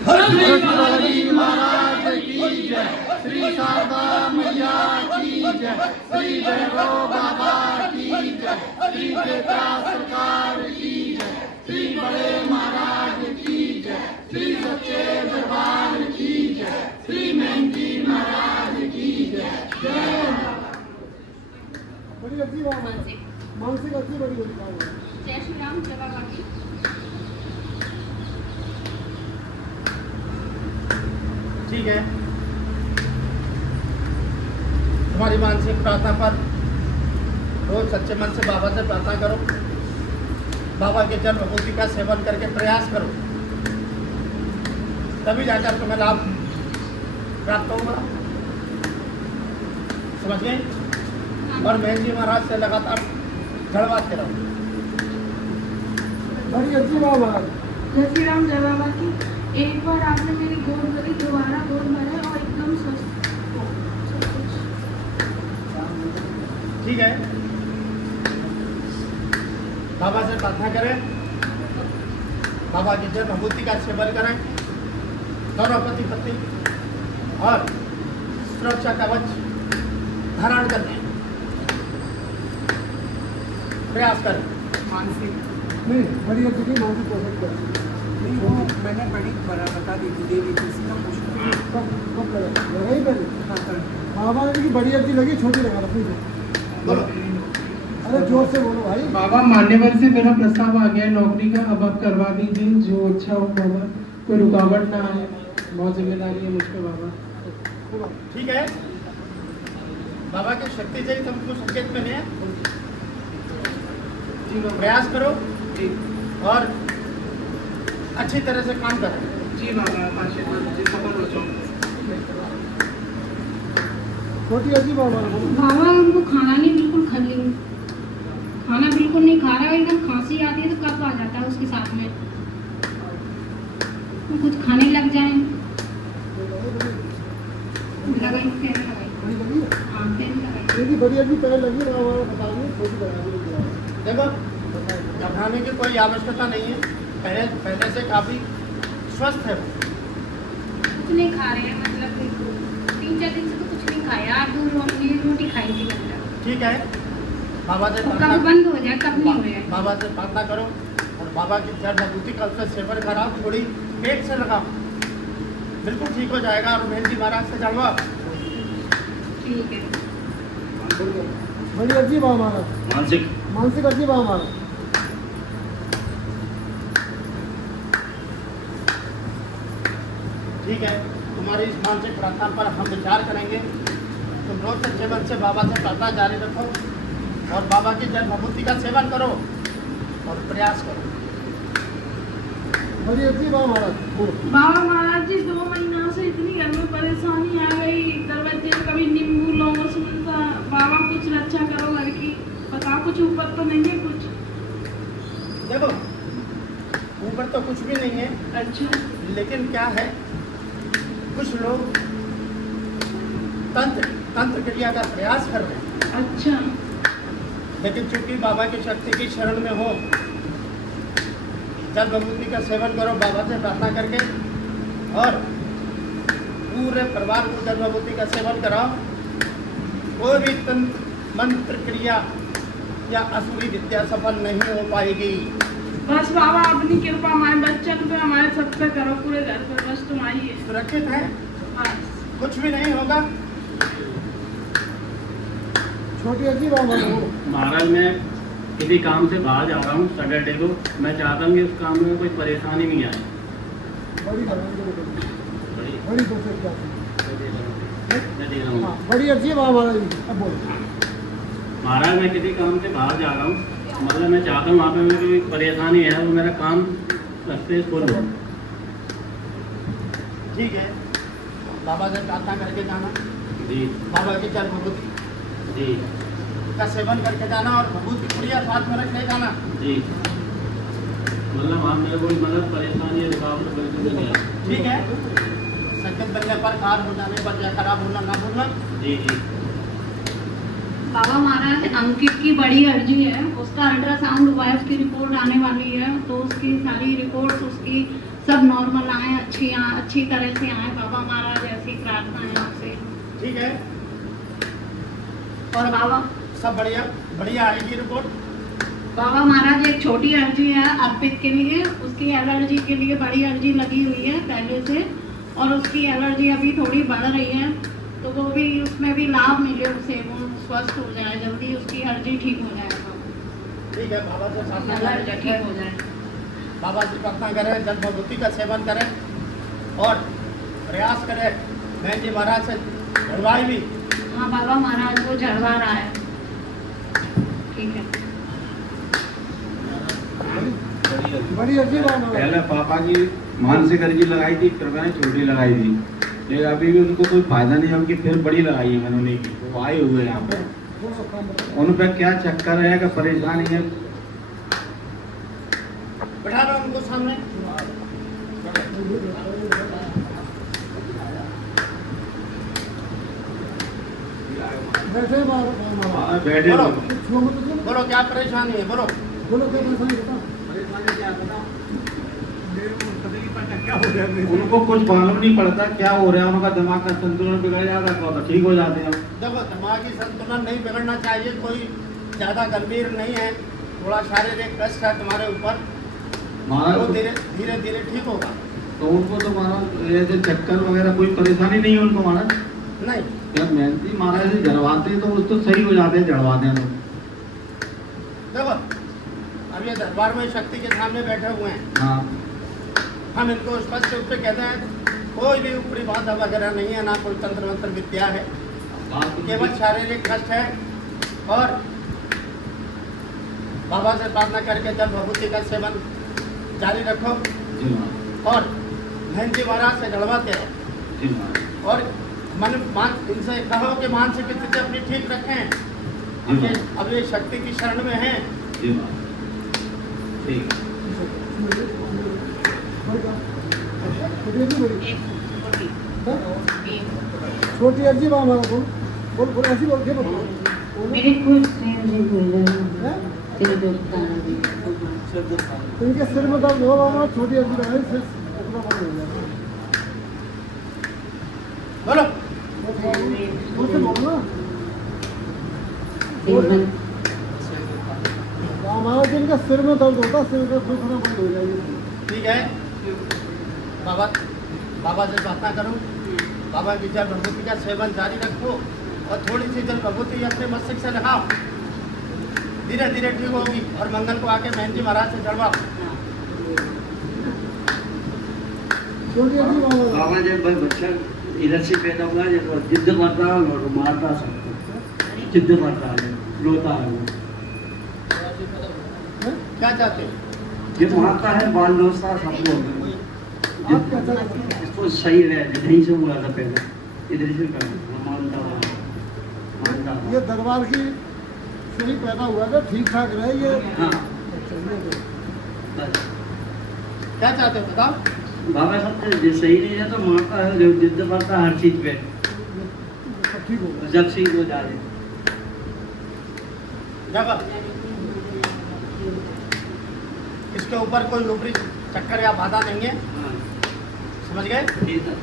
श्री बालाजी महाराज की जय, श्री शारदा मैया की जय, श्री भैरव बाबा की जय, श्री बेटा सरकार की जय, श्री बड़े महाराज की जय, श्री सच्चे दरबार की जय, श्री मेहंदी महाराज की जय। जय बड़ी अच्छी बात है, मानसिक अच्छी बड़ी बात है। जय श्री राम, जय बाबा की। ठीक है, तुम्हारी मानसिक प्रार्थना पर रोज सच्चे मन से बाबा से प्रार्थना करो, बाबा के जल विभूति का सेवन करके प्रयास करो, तभी जाकर तुम्हें लाभ प्राप्त होगा। समझ गए? और मेहंदी महाराज से लगातार जड़वाते रहो। बड़ी अच्छी बात है। जय श्री राम, जय बाबा की। एक बार आपने मेरी गोद भरी, दोबारा गोद भरे और एकदम स्वस्थ हो सब कुछ। ठीक है, बाबा से प्रार्थना करें, बाबा की जल विभूति का सेवन करें, दोनों पति पत्नी, और सुरक्षा कवच धारण करने प्रयास करें। मानसिक नहीं, बड़ी अच्छी की मानसिक प्रोजेक्ट कर नहीं, वो मैंने बड़ी बता दी थी, दे दी थी, इसका पूछना कब लगा ही पहले। हाँ सर। बाबा ने की बड़ी अच्छी लगी, छोटी लगा रखी थी। बोलो। अरे जोर से बोलो भाई। बाबा, मान्यवर से मेरा प्रस्ताव आ गया है नौकरी का, अब आप करवा दीजिए जो अच्छा हो बाबा, कोई रुकावट ना आए, बहुत जिम्मेदारी है मुझ पर बाबा। ठीक है, बाबा की शक्ति से ही तुमको संकेत में है, जी बाबा। प्रयास करो जी और अच्छी तरह से काम करो। जी बाबा, आशीर्वाद दीजिए, सफल हो जाऊँ। छोटी अच्छी बाबा ने बोलो। बाबा हमको खाना नहीं, बिल्कुल खाना बिल्कुल नहीं खा रहा है, एकदम खांसी आती है तो कफ आ जाता है उसके साथ में, कुछ खाने लग जाए। लगाई फेर लगाई, बड़ी लगी है? हाँ फेर लगाई। मेरी बड़ी अच्छी पहले लगी ना, बाबा बता रही छोटी लगा दी। देखो, घबराने की कोई आवश्यकता नहीं है, पहले से काफी स्वस्थ है। कुछ नहीं खा रहे हैं, मतलब 3-4 दिन से तो कुछ नहीं खाया, 2 रोटी खाई थी मतलब। ठीक है, बाबा से कब बंद हो जाए कब नहीं हो जाए। बाबा से प्रार्थना करो और बाबा की जल विभूति का उसका सेवन कराओ, थोड़ी पेट से लगाओ, बिल्कुल ठीक हो जाएगा। और मेहंदी महाराज से चढ़वाओ। ठीक है। बड़ी अच्छी बात हमारा मानसिक अच्छी बात हमारा। ठीक है, तुम्हारी इस मानसिक प्रार्थना पर हम विचार करेंगे। तुम रोज सच्चे मन से बाबा से प्रार्थना जारी रखो और बाबा की जल विभूति का सेवन करो और प्रयास करो। बड़ी अच्छी बात हमारा। बाबा महाराज जी, 2 महीना से इतनी घर में परेशानी आ गई, दरवाजे में कभी नींबू लोगों सुनता। बाबा कुछ रक्षा करो घर की, बताओ कुछ ऊपर तो नहीं है कुछ? देखो, ऊपर तो कुछ भी नहीं है, अच्छा। लेकिन क्या है, कुछ लोग तंत्र क्रिया का प्रयास कर रहे हैं। अच्छा। लेकिन चूंकि बाबा की शक्ति की शरण में हो, जल विभूति का सेवन करो बाबा से प्रार्थना करके, और पूरे परिवार को जल विभूति का सेवन कराओ। कोई भी तंत्र मंत्र क्रिया या असुरी विद्या सफल नहीं हो पाएगी। बस बाबा अपनी कृपा हमारे बच्चन पे, हमारे सब पे करो, पूरे घर पे, बस तुम आइए। सुरक्षित है, बस। कुछ भी नहीं होगा। छोटी अच्छी बात हमारा। महाराज, मैं किसी काम से बाहर जा रहा हूँ सैटरडे को, मैं चाहता हूँ कि उस काम में कोई परेशानी नहीं आए। बड़ी बड़ी प्रोसेस क्या है? मैं दे रहा हूँ। हाँ, बड़ी अच्छी बात हमारा जी। अब बोलो। महाराज, मैं किसी काम से बाहर जा रहा हूँ, मतलब मैं चाहता हूँ वहाँ पे मुझे कोई परेशानी है वो मेरा काम सक्सेसफुल हो। ठीक है, बाबा से प्रार्थना करके जाना, जी बाबा की जल विभूति जी का सेवन करके जाना और विभूति पुड़िया साथ में रख ले जाना। जी, मतलब वहाँ मेरे कोई मतलब परेशानी है, रुकावट बिल्कुल नहीं है। ठीक है, संकट बनने पर, कार हो जाने पर या खराब होना ना भूलना। जी जी। बाबा महाराज अंकित की बड़ी अर्जी है, उसका अल्ट्रासाउंड हुआ है, उसकी रिपोर्ट आने वाली है, तो उसकी सारी रिपोर्ट्स उसकी सब नॉर्मल आए, अच्छी तरह से आए। बाबा महाराज ऐसी प्रार्थना है आपसे। ठीक है, और बाबा सब बढ़िया बढ़िया आएगी रिपोर्ट। बाबा महाराज एक छोटी अर्जी है अर्पित के लिए, उसकी एलर्जी के लिए बड़ी अर्जी लगी हुई है पहले से, और उसकी एलर्जी अभी थोड़ी बढ़ रही है, तो वो भी उसमें भी लाभ मिले उसे, वो स्वस्थ हो जाए जल्दी, उसकी अर्जी ठीक हो जाए। ठीक है, बाबा से प्रार्थना एलर्जी ठीक हो जाए। बाबा से प्रार्थना करें, जल भभूति का सेवन करें और प्रयास करें बहन जी महाराज से जलवाई भी। हाँ बाबा महाराज को जलवा रहा है। ठीक है। बड़ी अर्जी बाबा पहले पापा की मानसिक अर्जी लगाई थी, फिर मैंने छोटी लगाई थी, लेकिन अभी भी उनको कोई फायदा नहीं है, उनकी फिर बड़ी लगाई है मैंने उन्हीं की, वो आए हुए हैं यहाँ पर। उन पर क्या चक्कर है, क्या परेशानी है? बैठा लो उनको सामने। बैठे बाबा हाँ, बैठे बोलो लोग। बोलो क्या परेशानी है, बोलो। बोलो क्या परेशानी बता। उनको कुछ मालूम नहीं पड़ता क्या हो रहा है, उनका दिमाग का संतुलन बिगड़ जाता है तो ठीक हो जाते हैं। देखो दिमागी संतुलन नहीं बिगड़ना चाहिए, कोई ज़्यादा गंभीर नहीं है, थोड़ा शारीरिक कष्ट है तुम्हारे ऊपर, वो महाराज धीरे धीरे धीरे ठीक होगा। तो उनको तो महाराज ऐसे चक्कर वगैरह कोई परेशानी नहीं है उनको महाराज। नहीं जब मेहनती महाराज से जड़वाते हैं तो वो तो सही हो जाते हैं, जड़वाते हैं तो। देखो अब ये दरबार में शक्ति के सामने बैठे हुए हैं, हाँ हम इनको स्पष्ट रूप से कहते हैं कोई भी ऊपरी बाधा वगैरह नहीं है, ना कोई तंत्र मंत्र विद्या है, केवल शारीरिक कष्ट है। और बाबा से प्रार्थना करके जल भभूति का सेवन जारी रखो जी महाराज, और बहन जी महाराज से जड़वाते रहो, जी महाराज, और मान इनसे कहो कि मानसिक स्थिति अपनी ठीक रखें। अब ये शक्ति की शरण में हैं। जी महाराज, ठीक है। छोटी अर्जी बाबा बोल बोल बोल ऐसी बोल के बोल। मेरे कुछ सेम हैं? इनके सिर में दर्द हो बाबा, छोटी अर्जी लगाई सिर अपना बंद हो गया। बोलो बोल से बोलो ना। हमारा जिनका सिर में दर्द होता, सिर का दुखना बंद हो जाएगी। ठीक है, बाबा से प्रार्थना करो, बाबा की जल भभूति का सेवन जारी रखो और थोड़ी सी जल भभूति अपने मस्तिष्क से लगाओ, धीरे धीरे ठीक होगी। और मंगल को आके बहन जी महाराज से जड़वाओ। छोटी अर्जी बाबा बाबा जब बच्चा इधर से पैदा हुआ है तो जिद्द करता है और मारता सबको, जिद्द करता है, रोता है वो। क्या चाहते हो? ये मारता है, बाल नोचता है सबको। आप क्या चाहते हैं? इसको सही रहे, यहीं से हुआ था पहले, इधर से करना मानता रहा। ये दरबार की से ही पैदा हुआ था, ठीक ठाक रहे ये। हाँ बस। क्या चाहते हो बताओ। बाबा सब जो सही नहीं है तो मारता है, जो जिद्द करता है हर चीज पे, ठीक होगा। जब सही हो जाए। जगह इसके ऊपर कोई ऊपरी चक्कर या बाधा नहीं है, हाँ समझ गए? ठीक है,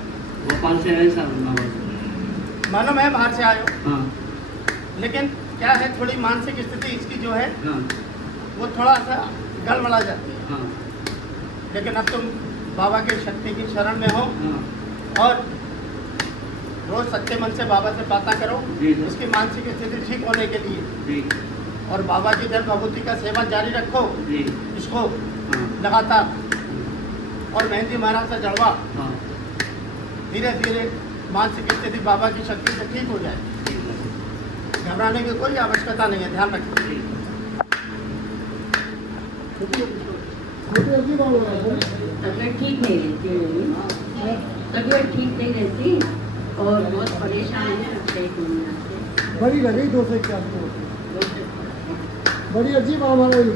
भोपाल से आए साहब बाबा। मालूम है बाहर से आए हो, हाँ लेकिन क्या है थोड़ी मानसिक स्थिति इसकी जो है हाँ वो थोड़ा सा गड़बड़ा जाती है। हाँ लेकिन अब तुम बाबा की शक्ति की शरण में हो हाँ और रोज सच्चे मन से बाबा से प्रार्थना करो जी सर। इसकी मानसिक स्थिति ठीक होने के लिए, जी और बाबा की जल भभूति का सेवन जारी रखो जी इसको हाँ लगातार, और बहन जी महाराज से जड़वा, हाँ धीरे धीरे मानसिक स्थिति बाबा की शक्ति से ठीक हो जाए। ठीक है, घबराने की कोई आवश्यकता नहीं है, ध्यान रखो। ठीक है। छोटी अर्जी बाबा बोल। तबीयत ठीक नहीं रहती है, तबीयत ठीक नहीं रहती और बहुत परेशान है, पेट में आते। बड़ी लगी 2 से क्या बड़ी अर्जी बाबा बोल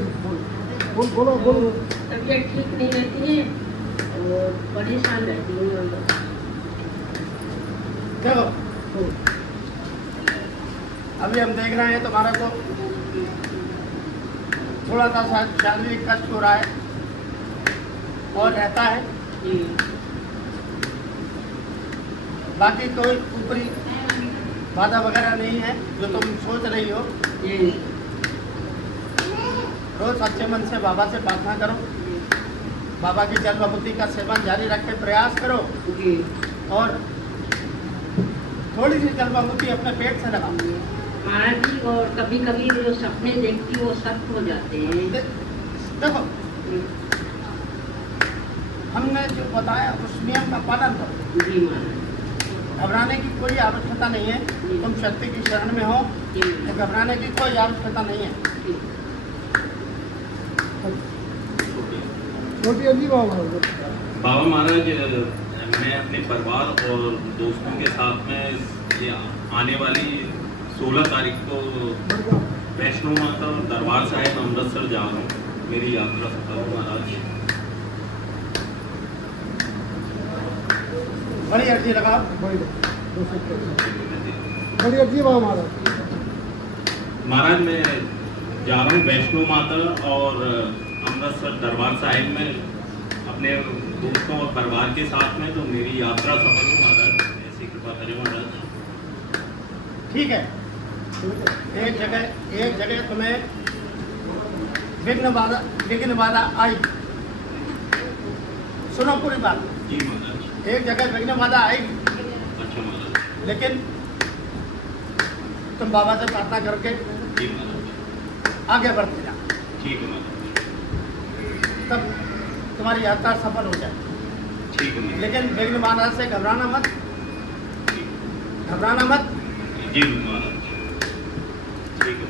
बोल बोलो बोलो। तबीयत ठीक नहीं रहती है और परेशान रहती हूँ। देखो अभी हम देख रहे हैं तुम्हारे को थोड़ा सा शारीरिक कष्ट हो रहा है और रहता है, बाकी कोई ऊपरी बाधा वगैरह नहीं है जो तुम सोच रही हो। रोज सच्चे मन से बाबा से प्रार्थना करो, बाबा की जल विभूति का सेवन जारी रखे प्रयास करो और थोड़ी सी जल विभूति अपने पेट से लगाओ। महाराज जी, और कभी कभी जो सपने देखती हूँ वो सत्य हो जाते हैं। देखो, हमने जो बताया उस नियम का पालन करो। जी महाराज। घबराने की कोई आवश्यकता नहीं है, तुम शक्ति की शरण में हो तो घबराने की कोई आवश्यकता नहीं है। बाबा महाराज, मैं अपने परिवार और दोस्तों के साथ में ये आने वाली 16 तारीख को वैष्णो माता और दरबार साहिब अमृतसर जा रहा हूँ। मेरी यात्रा सफल हो महाराज। बड़ी अर्जी लगाओ। बड़ी अर्जी महाराज। महाराज, मैं जा रहा हूँ वैष्णो माता और अमृतसर दरबार साहिब में अपने दोस्तों और परिवार के साथ में, तो मेरी यात्रा सफल हो महाराज, ऐसी कृपा करें महाराज। ठीक है, एक जगह तुम्हें विघ्न बाधा आई। सुनो पूरी बात। जी महाराज। एक जगह विघ्न बाधा आएगी, अच्छा महाराज। लेकिन तुम बाबा से प्रार्थना करके जी महाराज आगे बढ़ते जा। ठीक है महाराज। तब तुम्हारी यात्रा सफल हो जाए। ठीक है महाराज। लेकिन विघ्न बाधा से घबराना मत, घबराना मत। जी महाराज। ठीक है।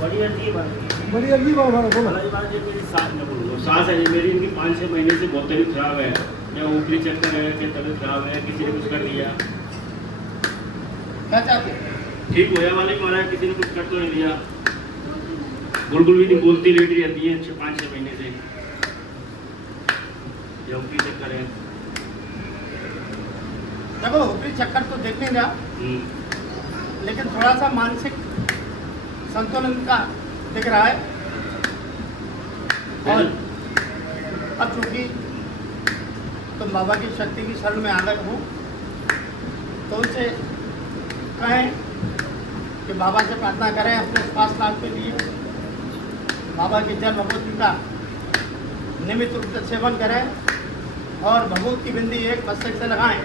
बड़ी अर्जी बात बड़ी अर्जी महाराज। बोलो। बात है, मेरी सास है मेरी, इनकी 5-6 महीने से बहुत तबीयत खराब है। या ऊपरी चक्कर है कि तबीयत खराब है, किसी ने कुछ कर दिया। क्या चाहते? ठीक होया वाले महाराज, किसी ने कुछ कर तो नहीं दिया। बिल्कुल भी नहीं बोलती, लेटी रहती है 5-6 महीने से। या ऊपरी चक्कर है। देखो, ऊपरी चक्कर तो देखने जा, लेकिन थोड़ा सा मानसिक संतुलन का दिख रहा है। और अब चूंकि तुम बाबा की शक्ति की शरण में आ गए हो, तो उनसे कहें कि बाबा से प्रार्थना करें अपने स्वास्थ्य लाभ के लिए। बाबा की जल विभूति का नियमित रूप से सेवन करें और भभूत की बिंदी एक मस्तक से लगाएं।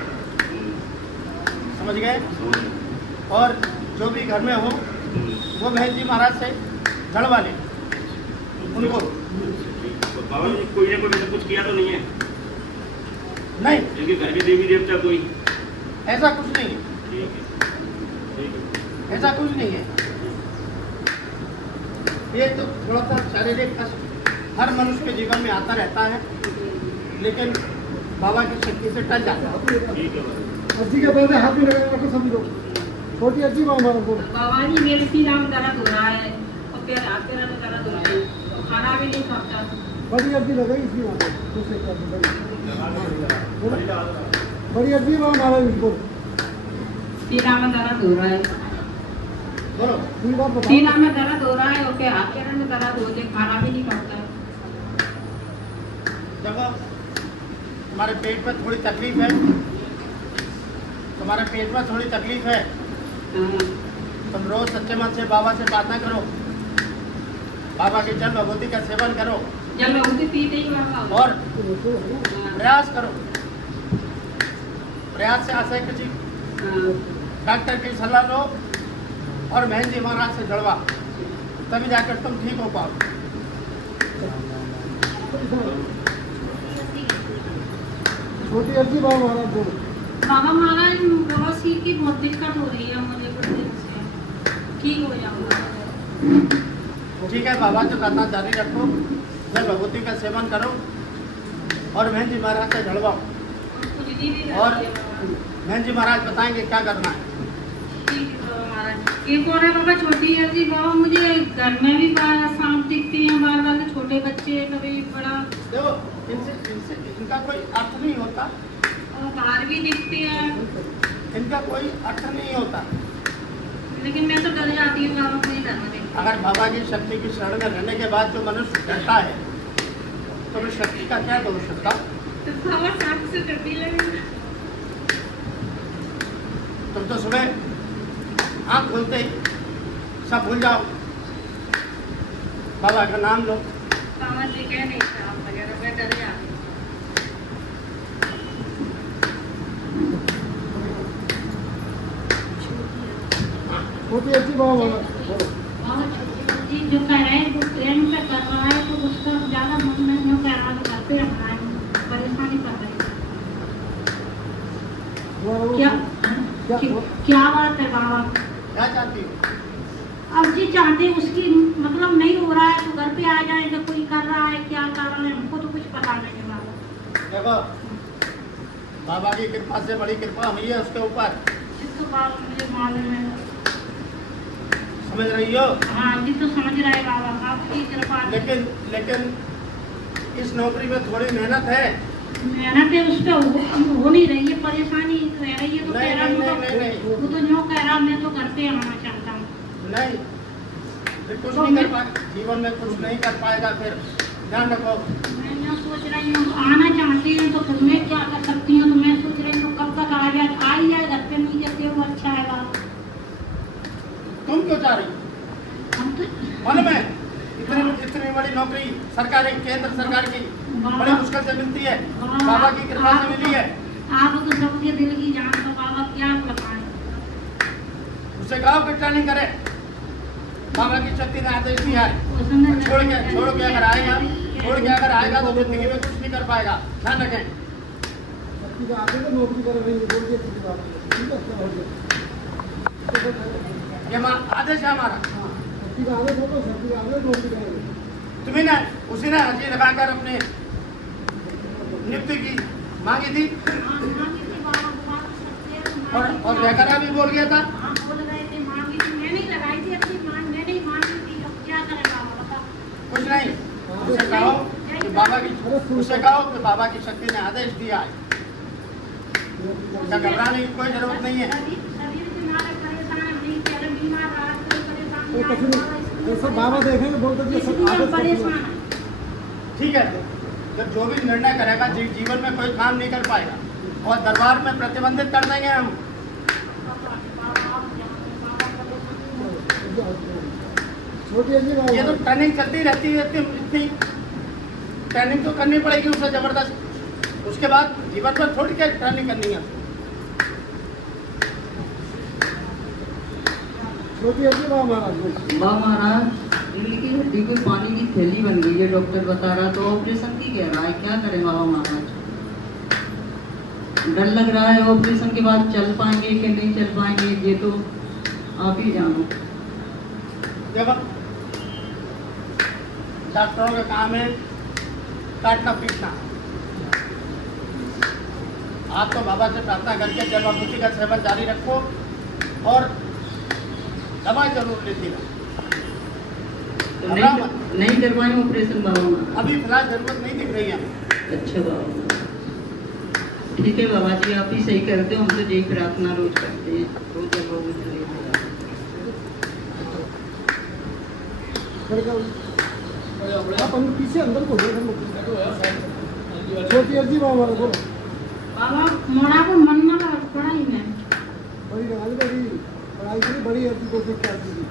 समझ गए? और जो भी घर में हो वो बहन जी महाराज से झड़वा लें उनको। बाबा ने कोई ना कोई कुछ किया तो नहीं है? नहीं, इनके घर के देवी देवता कोई? ऐसा कुछ नहीं है। ठीक है, ठीक है। ऐसा कुछ नहीं है। ये तो थोड़ा सा शारीरिक कष्ट हर मनुष्य के जीवन में आता रहता है, लेकिन बाबा की शक्ति से टल जाता है। ठीक है। अर्जी के पहले हाथ में लगा रखो सभी लोग। छोटी अर्जी महाराज। बोलो। बाबा जी, मेरे सीना में दर्द हो रहा है और पैर में दर्द हो रहा है, तो खाना भी नहीं खाता। बड़ी अर्जी लगाई इसकी महाराज। दूसरे का बड़ी अर्जी महाराज। बोलो। सीना में दर्द हो रहा है, बोलो। तीन बार बताओ। सीना में दर्द हो रहा है और पैर में दर्द होते, खाना भी नहीं खाता। देखो, तुम्हारे पेट में थोड़ी तकलीफ है, तुम्हारे पेट में थोड़ी तकलीफ है। तुम रोज सच्चे मन से बाबा से प्रार्थना करो, बाबा की जल विभूति का सेवन करो जल विभूति पीते ही बाबा। और प्रयास करो। प्रयास से आशय कुछ डॉक्टर की सलाह लो और बहन जी महाराज से जुड़वा, तभी जाकर तुम ठीक हो पाओ। छोटी अर्जी महाराज। बोलो। बाबा महाराज, बवासीर की बहुत दिक्कत हो रही है मुझे कुछ दिन से, ठीक हो जाऊंगा। ठीक है, बाबा से प्रार्थना जारी रखो, जल विभूति का सेवन करो और बहन जी महाराज से जुड़वाओ। और बहन जी महाराज बताएंगे क्या करना है। ठीक है बाबा महाराज। एक और है बाबा, छोटी है जी बाबा, मुझे घर में भी सांप दिखते हैं बार बार, छोटे बच्चे, कभी बड़ा। देखो, इनका कोई अर्थ नहीं होता। और बाहर भी दिखते हैं। का कोई अर्थ नहीं होता। लेकिन मैं तो डर जाती हूँ बाबा को नहीं डरना देता। अगर बाबा की शक्ति की शरण में रहने के बाद जो मनुष्य डरता है तो उस शक्ति का क्या दोष होता? तो बाबा साथ से डरने लगे। तुम तो सुबह आँख खोलते ही सब भूल जाओ, बाबा का नाम लो। बाबा जी कह नहीं था वगैरह, मैं डर जाती हूँ। छोटी अच्छी बाबा जी जो कह रहे हैं वो ट्रेन पे कर रहा है तो उसका ज़्यादा मन में जो कह रहा है घर पे रख रहा है, परेशानी कर रही है। क्या बात है बाबा? क्या चाहती हो? अब जी चाहते उसकी मतलब नहीं हो रहा है तो घर पे आ जाए तो कोई कर रहा है, क्या कारण है हमको तो कुछ पता नहीं है बाबा। देखो बाबा की कृपा से बड़ी कृपा हुई है उसके ऊपर, जिसको बाबा मुझे मालूम है। समझ रही हो? हाँ जी तो समझ रहे बाबा, आपकी कृपा। लेकिन इस नौकरी में थोड़ी मेहनत है। मेहनत है उस पर हो नहीं रही है, परेशानी रह रही है। तो नहीं, कह रहा नहीं। वो तो जो कह रहा मैं तो घर पे आना चाहता हूँ। नहीं, फिर कुछ नहीं कर पाएगा जीवन में, कुछ नहीं कर पाएगा। फिर ध्यान रखो। मैं यहाँ सोच रही हूँ आना चाहती हूँ तो फिर मैं क्या कर सकती हूँ? तो मैं सोच रही हूँ कब तक आ जाए घर पे नहीं जाते हो अच्छा है बाबा। तुम क्यों चाह रही? हम तो मालूम है इतनी बड़ी नौकरी सरकारी, केंद्र सरकार की बड़ी मुश्किल से मिलती है, बाबा की कृपा से मिली है। आप तो सबके दिल की जान तो बाबा क्या बताएं। उसे कहो कि ट्रेनिंग करे, बाबा की शक्ति ने आदेश दिया है। छोड़ के अगर आएगा तो जिंदगी में कुछ नहीं कर पाएगा। ध्यान रखें। आगे तो नौकरी कर रही है, बोल दिया किसी बात में, ठीक है क्या हो गया? ये आदेश है हमारा। शक्ति का आगे बोलो, शक्ति का आगे नौकरी करेंगे। तुम्ही ने उसी ने अर्जी लगाकर अपने नियुक्ति की मांगी थी और लेकर भी बोल गया था। कुछ नहीं, उसे कहो कि बाबा की शक्ति ने आदेश दिया है, घबराने की कोई जरूरत नहीं है। तो सब बाबा देखेंगे, बोलते थे सब आदेश। ठीक है, जब जो भी निर्णय करेगा जीवन में कोई काम नहीं कर पाएगा और दरबार में प्रतिबंधित कर देंगे हम। छोटी अच्छी बाबा, ये तो ट्रेनिंग चलती रहती है, इतनी ट्रेनिंग तो करनी पड़ेगी उसे जबरदस्त। उसके बाद जीवन पर थोड़ी क्या ट्रेनिंग करनी है। छोटी अच्छी बाबा महाराज। महाराज दिल की हड्डी कोई पानी की थैली बन गई है, डॉक्टर बता रहा, तो ऑपरेशन की कह रहा है, क्या करें बाबा महाराज? डर लग रहा है ऑपरेशन के बाद चल पाएंगे कि नहीं चल पाएंगे, ये तो आप ही जानो। देखो डॉक्टरों का काम है काटना पीटना। आप तो बाबा से प्रार्थना करके जलवाभूति का सेवन जारी रखो और दवाई जरूर लेती रहो। तो नहीं करवाएं ऑपरेशन बाबा महाराज? अभी फिलहाल जरूरत नहीं दिख रही है। अच्छा बाबा, ठीक है बाबा जी, आप ही सही करते हो, हम तो यही प्रार्थना रोज करते हैं, रोज जलवाभूति लेते हैं। आप अंदर पीछे अंदर को छोटी अर्जी बाबा हमारा बोलो। बाबा मोड़ा को मन ना लगा पढ़ाई में। बड़ी लगा बड़ी पढ़ाई की बड़ी अर्जी को देख के आती थी।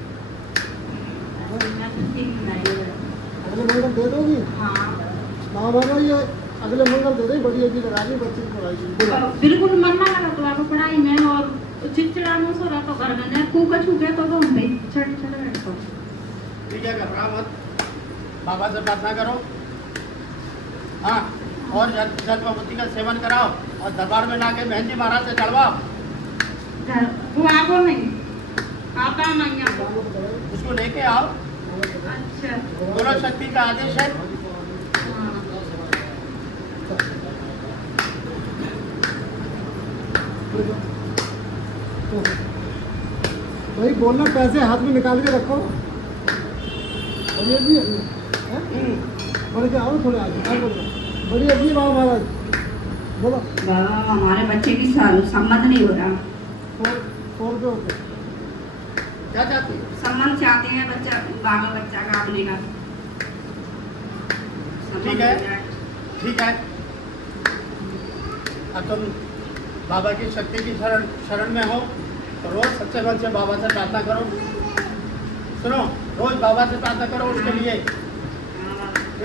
अगले मंगल दे दोगी? हाँ बाबा ये अगले मंगल दे दें, बड़ी अर्जी लगा दी बच्चे की पढ़ाई की। बिल्कुल मन ना लगा तो आपको पढ़ाई में और चिड़चिड़ाने से रहा तो घर में कूका छूके तो भाई छट छट बैठो। ठीक है, घबरा मत, बाबा से प्रार्थना करो। हाँ, और जलवाभूति का सेवन कराओ और दरबार में लाके बहन जी महाराज से चढ़वाओ। वो आपको नहीं आता नहीं आपको, उसको लेके आओ। अच्छा दोनों शक्ति का आदेश है। भाई बोलना, पैसे हाथ में निकाल के रखो। बड़ी अर्जी बढ़ के आओ थोड़े आगे। बड़ी अर्जी बाबा महाराज बोलो। बाबा हमारे बच्चे की सम्मत नहीं हो रहा। क्या चाहती है? सम्मान चाहते हैं बच्चा, बाबा बच्चा का अपने का ठीक है, ठीक है। अब तुम बाबा की शक्ति की शरण में हो तो रोज सच्चे मन से बाबा से प्रार्थना करो। सुनो, रोज बाबा से प्रार्थना करो उसके लिए,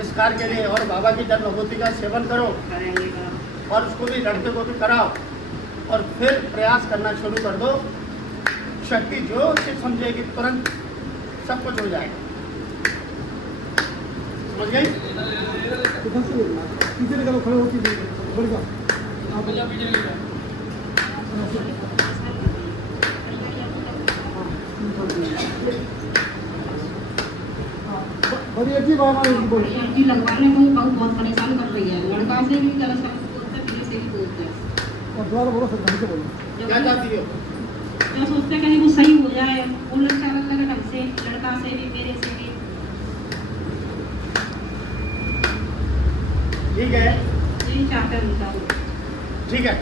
इस कार्य के लिए, और बाबा की जन्म विभूति का सेवन करो और उसको भी, लड़के को भी कराओ और फिर प्रयास करना शुरू कर दो। शक्ति जो उसे समझेगी तुरंत सब कुछ हो जाएगा। समझ गई? जी लगवाने को बहुत परेशान कर रही है, लड़का से भी परेशान बोलता है, मेरे से भी बोलता है। क्या चाहती हो? जो सोचते कहीं वो सही हो जाए, बोलना चाहने लगे ढंग से, लड़का से भी मेरे से भी। ठीक है, यही चाहते हैं उनका। ठीक है।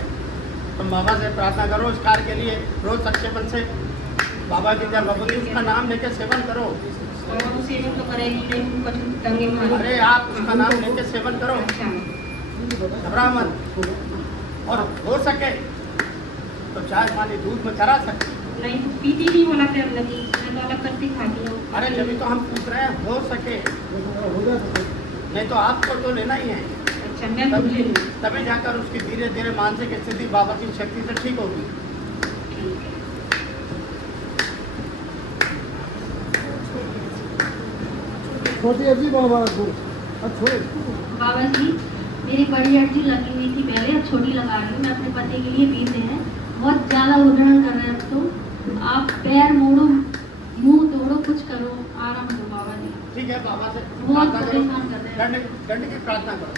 तुम बाबा से प्रार्थना करो इस कार्य के लिए, रोज सच्चे मन से बाबा की जन्म विभूति उसका नाम लेके सेवन करो। और वो सेवन तो करेगी नहीं, कुछ टंगे मारे। अरे आप उसका नाम लेके सेवन करो, घबरा मत। और हो सके तो चाय पानी दूध में करा सकते। नहीं पीती नहीं, बोला प्यार लगी, मैं तो अलग करती खाती हूँ। अरे जब तो हम पूछ रहे हैं, हो सके, नहीं तो आपको तो लेना ही है। अच्छा मैं दूध ले लूँ। तभी जाकर उसकी धीरे धीरे मानसिक स्थिति बाबा की शक्ति से ठीक होगी। बाबा जी मेरी बड़ी अर्जी लगी हुई थी पहले, अब छोटी लगा रही हूँ। मैं अपने पति के लिए पीते हैं, बहुत ज़्यादा उद्धरण कर रहे हैं। अब तो आप पैर मोड़ो, मुंह तोड़ो, कुछ करो, आराम दो बाबा जी। ठीक है, बाबा से बहुत प्रार्थना करो, परेशान कर रहे हैं। दंड की प्रार्थना करो।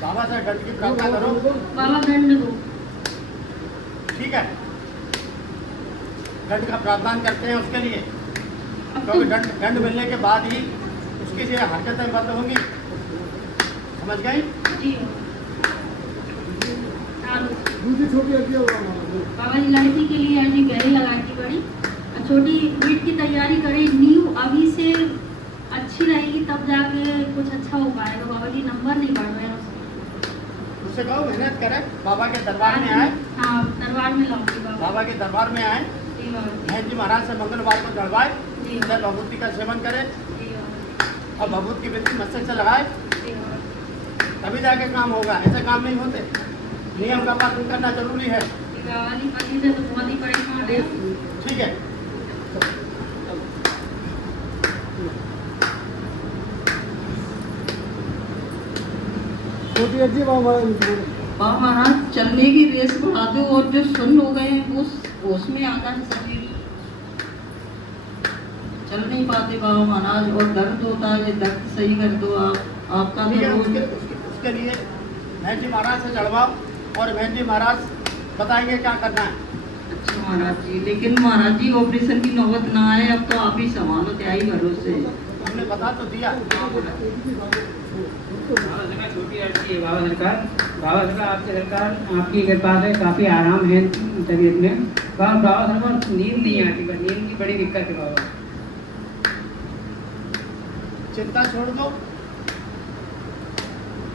बाबा से दंड की प्रार्थना करो। बाबा दंड दो। ठीक है, दंड का प्रावधान करते हैं उसके लिए, अब क्योंकि तो दंड मिलने के बाद ही उसकी जो हरकतें बंद होंगी। समझ गई? जी बाबा जी लड़की के लिए अर्जी पहले लगाई थी बड़ी, और छोटी बीट की तैयारी करी, न्यू अभी से अच्छी रहेगी तब जाके कुछ अच्छा हो पाएगा। बाबा जी नंबर नहीं बढ़ रहे हैं उसके। उससे कहो मेहनत करे, बाबा के दरबार में आए। हाँ दरबार में लाऊंगी बाबा। बाबा के दरबार में आए, जी बाबा जी। बहन जी महाराज से मंगलवार को दड़वाए, जी इधर भभूति का सेवन करे जी बाबा। और भभूति की बिल्कुल मस्तक से लगाए, जी बाबा। तभी जाके काम होगा। ऐसे काम नहीं होते, नियम का पालन करना जरूरी है। जी बाबा जी पति से तो बहुत ही परेशान है। ठीक है, बाबा महाराज चलने की रेस बढ़ा दो, और जो सुन्न हो गए हैं वो होश में आ जाए शरीर। चल नहीं पाते बाबा महाराज, और दर्द होता है, ये दर्द सही कर दो आप। आपका ठीक है। तो उसके लिए बहन जी महाराज से चढ़वाओ और बहन जी महाराज बताएंगे क्या करना है। अच्छा महाराज जी, लेकिन महाराज जी ऑपरेशन की नौबत ना आए, अब तो आप ही संभालो, क्या ही भरोसे। हमने बता तो दिया। छोटी अर्जी है बाबा सरकार। बाबा सरकार आपकी सरकार आपकी कृपा से काफ़ी आराम है तबीयत में। बाबा सरकार नींद नहीं आती, पर नींद की बड़ी दिक्कत है बाबा। चिंता छोड़ दो,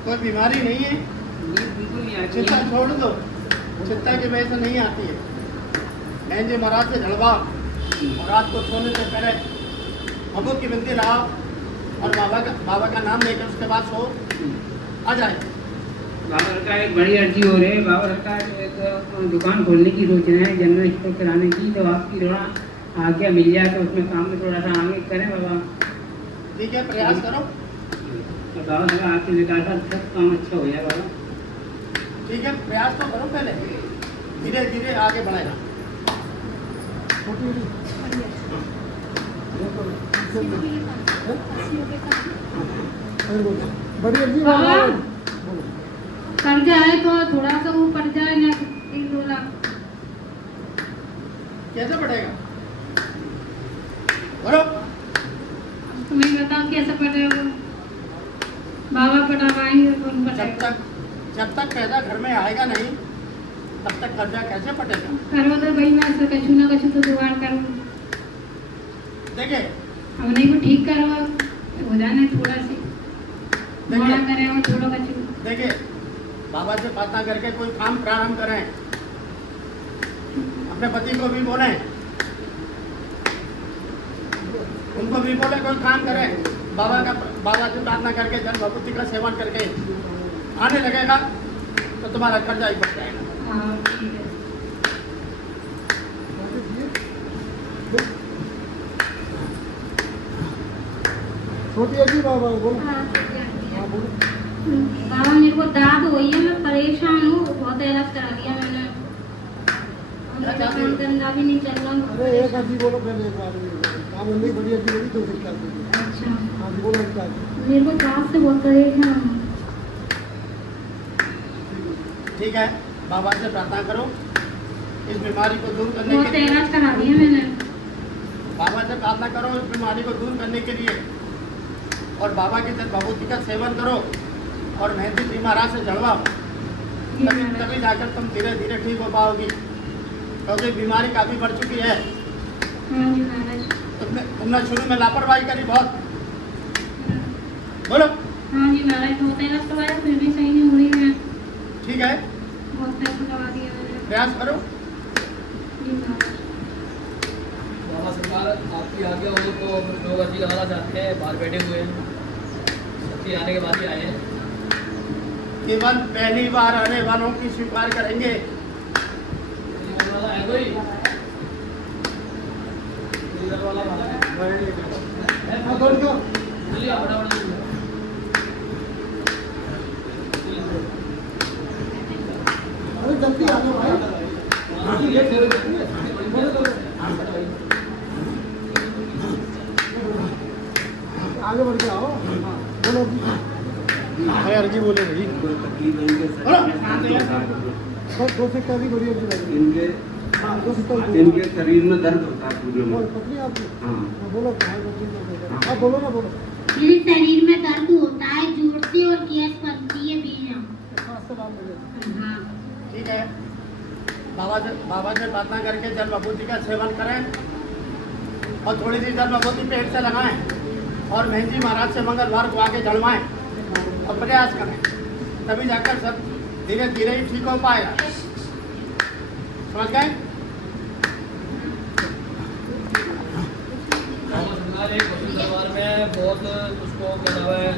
कोई बीमारी नहीं है, नींद बिल्कुल नहीं आती। चिंता छोड़ दो, चिंता की वजह से नहीं आती है। बहन जी महाराज से झड़वा और रात को सोने से पहले भगवत की विनती रहा और बाबा का नाम लेकर उसके बाद सो आ जाए। बाबा सरकार एक बड़ी अर्जी हो रही है। बाबा सरकार एक दुकान खोलने की सोच रहे हैं, जनरल स्टोर कराने की, तो आपकी थोड़ा आज्ञा मिल जाए तो उसमें काम में थोड़ा सा आगे करें बाबा। ठीक है, प्रयास करो। तो बाबा सरकार आपके विकास का सब काम अच्छा हो जाए बाबा। ठीक है, प्रयास तो करो, पहले धीरे धीरे आगे बढ़ेगा। बाबा कर्जा है तो थोड़ा सा वो पड़ जाए ना, 3-2 लाख। कैसे बढ़ेगा? बोलो। तुम्हें बताओ कैसे पड़ेगा? बाबा पटा पाएंगे तो उन जब तक पैसा घर में आएगा नहीं, तब तक कर्जा कैसे पटेगा? करो तो भाई मैं ऐसा कछु ना कछु तो जुगाड़ करूँ। देखिए हमने को ठीक करो हो जाने थोड़ा सी मोड़ा करे और थोड़ा कछु। देखिए बाबा से प्रार्थना करके कोई काम प्रारंभ करें, अपने पति को भी बोलें, उनको भी बोले कोई काम करें। बाबा से प्रार्थना करके जल भभूति का सेवन करके आने लगेगा तो तुम्हारा कर्जा ही बढ़ जाएगा। हाँ ठीक है। छोटी अजी बाबा बोलो। बाबा मेरे को दाद हुई है, मैं परेशान हूँ, बहुत इलाज करा दिया मैंने, काम धंधा भी नहीं चल रहा। अरे एक अजी बोलो पहले, एक बार काम नहीं बड़ी अजी बोली तो शिकायत। अच्छा हाँ बोलो क्या? मेरे को दाद से बहुत परेशान हूँ। ठीक है, बाबा से प्रार्थना करो इस बीमारी को दूर करने बहुत के लिए। इलाज करा दिया मैंने। बाबा से प्रार्थना करो इस बीमारी को दूर करने के लिए, और बाबा के जल भभूति का सेवन करो और मेहंदी जी महाराज से जलवाओ, तभी जाकर तुम धीरे धीरे ठीक हो पाओगी, क्योंकि बीमारी काफी बढ़ चुकी है। हाँ जी महाराज। तुमने शुरू में लापरवाही करी बहुत। बोलो। हाँ जी महाराज, बहुत इलाज करवाया फिर भी सही नहीं हो रही है। ठीक है, बहुत पैसा लगा दिया मैंने। प्रयास करो। जी महाराज। बाबा सरकार आपकी आज्ञा हो तो लोग अर्जी लगाना चाहते हैं, बाहर बैठे हुए हैं, सबकी आने के बाद ही आए हैं। केवल पहली बार आने वालों की स्वीकार करेंगे। अरे जल्दी आ जाओ भाई, आगे बढ़ के आओ। बोलो अर्जी बोले भाई। दो से क्या भी बड़ी अर्जी लगी। इनके शरीर में दर्द होता है पूरे में। पत्नी आपकी? हाँ बोलो आप बोलो ना, बोलो। मेरे शरीर में दर्द होता है, जोड़ती और गैस बनती है बीना। हाँ ठीक है, बाबा से प्रार्थना करके जल भभूति का सेवन करें और थोड़ी सी जल भभूति पेट से लगाएं और मेहंदी महाराज से मंगलवार को आके जलवाएं और प्रयास करें, तभी जाकर सब धीरे धीरे ही ठीक हो पाएगा। समझ गए? एक वकील दरबार में बहुत उसको क्या नाम है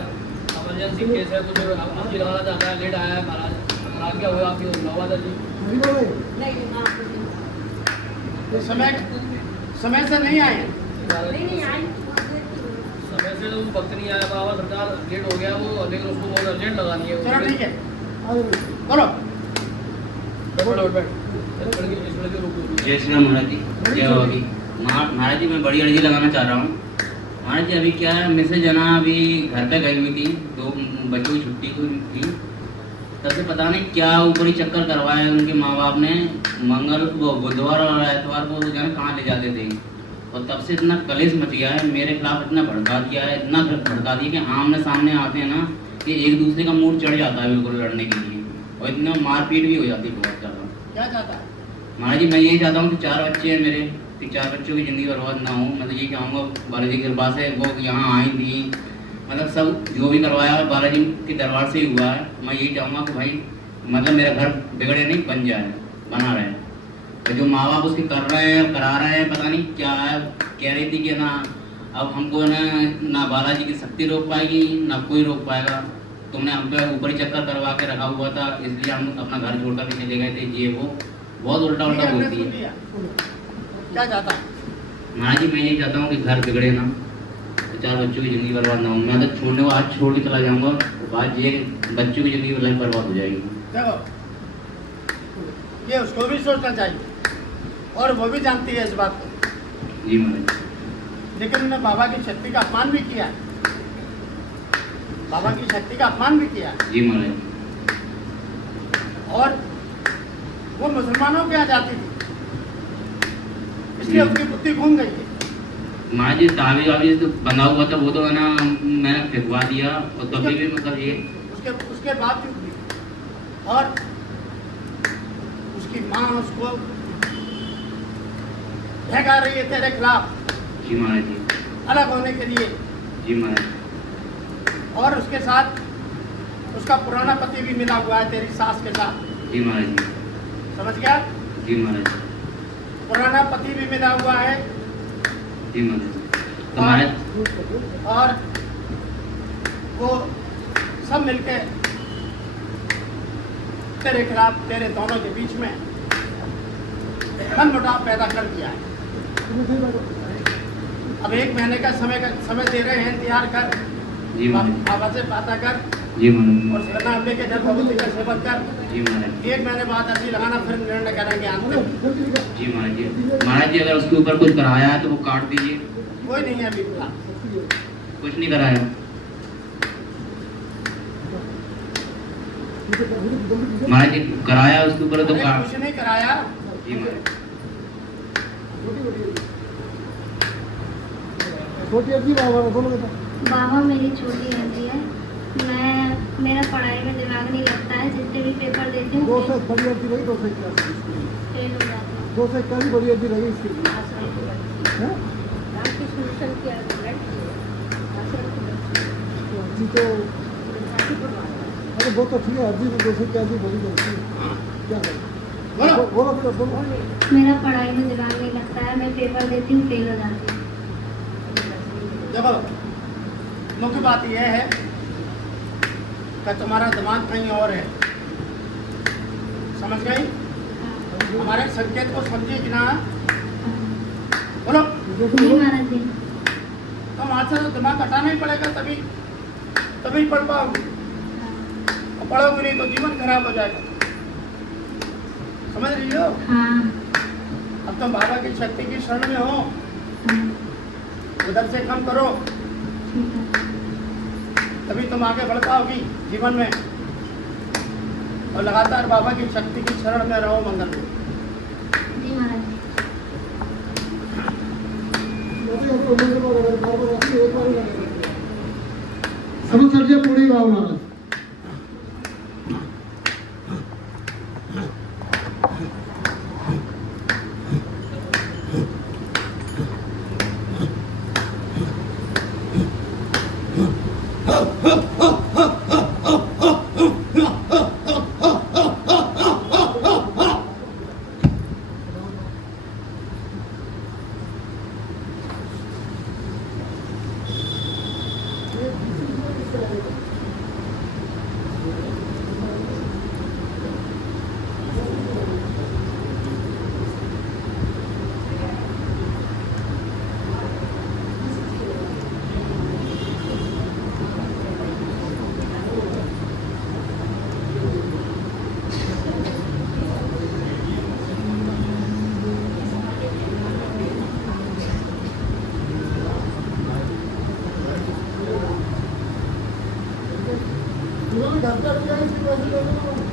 इमरजेंसी केस है, कुछ अर्जी लगाना चाहता है, लेट आया है महाराज, क्या हुआ आपकी नवादा जी? समय से नहीं आए। समय से तो वक्त नहीं आया बाबा सरकार, लेट हो गया वो, लेकिन उसको बहुत अर्जेंट लगानी है। चलो ठीक है, बोलो। जय श्री राम महाराज जी, जय बाबा जी। महाराज जी मैं बड़ी अर्जी लगाना चाह रहा हूँ। महाराज जी अभी क्या है, मैसेज है ना, अभी घर पे गई हुई थी, 2 बच्चों की छुट्टी थी, तब से पता नहीं क्या ऊपरी चक्कर करवाया उनके माँ बाप ने। बुधवार और एतवार को जाने कहाँ ले जाते थे, और तब से इतना कलेश मच गया है, मेरे खिलाफ इतना भड़का दिया है, इतना भड़का दिया कि आमने सामने आते हैं ना कि एक दूसरे का मूड चढ़ जाता है बिल्कुल लड़ने के लिए, और इतना मारपीट भी हो जाती है बहुत ज़्यादा। क्या चाहता है? महाराज जी मैं यही चाहता हूँ कि 4 बच्चे हैं मेरे, कि 4 बच्चों की ज़िंदगी बर्बाद ना हो। मैं तो यही चाहूँगा बालाजी की कृपा से, वो यहाँ आई थी, मतलब सब जो भी करवाया बालाजी के दरबार से ही हुआ है। मैं यही चाहूँगा कि भाई मतलब मेरा घर बिगड़े नहीं, बन जाए, बना रहे। और जो माँ बाप उसके कर रहे हैं, करा रहे हैं, पता नहीं क्या है, कह रही थी कि ना अब हमको ना बालाजी की शक्ति रोक पाएगी, ना कोई रोक पाएगा। तुमने हम पे ऊपरी चक्कर करवा के रखा हुआ था, इसलिए हम अपना घर छोड़कर के चले गए थे। ये वो बहुत उल्टा उल्टा बोलती है। क्या चाहता? महाराज जी मैं ये चाहता हूँ कि घर बिगड़े ना, तो 4 बच्चों की ज़िंदगी बर्बाद ना हो। मैं तो छोड़ने को आज छोड़ के चला जाऊँगा, बाद ये बच्चों की ज़िंदगी बर्बाद हो जाएगी। देखो ये उसको भी सोचना चाहिए, और वो भी जानती है इस बात को। जी महाराज। लेकिन उन्होंने बाबा की शक्ति का अपमान भी किया, बाबा की शक्ति का अपमान भी किया। जी महाराज। और वो मुसलमानों के यहाँ जाती थी, इसलिए उसकी बुद्धि घूम गई है। महाराज जी ताबीज़ वाबीज़ तो बंधा हुआ था, वो तो है ना मैंने फेंकवा दिया, और तभी भी मतलब ये उसके बावजूद भी, और उसकी उसकी माँ उसको भगा रही है तेरे खिलाफ जी महाराज जी। अलग होने के लिए। जी महाराज। और उसके साथ उसका पुराना पति भी मिला हुआ है तेरी सास के साथ। जी महाराज जी। समझ गया? जी महाराज। पुराना पति भी मिला हुआ है। जी महाराज। तो महाराज और वो सब मिलके तेरे खिलाफ, तेरे दोनों के बीच में मनमुटाव पैदा कर दिया है। अब 1 महीने का समय दे रहे हैं, इंतजार कर। जी महाराज। बाबा से बात कर। जी महाराज। और सरना अम्बे के जल भगवती का सेवन कर। जी महाराज। 1 महीने बाद अर्जी लगाना, फिर निर्णय करेंगे अंतिम। जी महाराज जी। महाराज जी, अगर उसके ऊपर कुछ कराया है तो वो काट दीजिए। कोई नहीं है अभी फिलहाल। कुछ नहीं कराया। महाराज जी, कराया उसके ऊपर तो अरे काट। कुछ नहीं कराया। जी महाराज। बाबा मेरी छोटी अर्जी है। मेरा पढ़ाई में दिमाग नहीं लगता है। जितने भी पेपर देती हूँ फेल हो जाती अरे बहुत अच्छी है अर्जी, 200 की अर्जी बड़ी करती है। क्या करें? बोलो। मेरा पढ़ाई में दिमाग नहीं लगता है। मैं पेपर देती हूँ फेल हो जाती हूँ। देखो, मुख्य बात यह है कि तुम्हारा दिमाग कहीं और है। समझ गई? हमारे संकेत को समझिए कि ना? बोलो। जी महाराज जी। तो वहाँ से तो दिमाग हटाना ही पड़ेगा, तभी पढ़ पाओगे। और पढ़ोगे नहीं तो जीवन खराब हो जाएगा। समझ रही हो? हाँ। अब तुम बाबा की शक्ति की शरण में हो, उधर से कम करो, तभी तुम आगे बढ़ पाओगी जीवन में। और लगातार बाबा की शक्ति की शरण में रहो मंगल में। जी महाराज जी। समझ सर्जे पूरी भाव महाराज। घर पर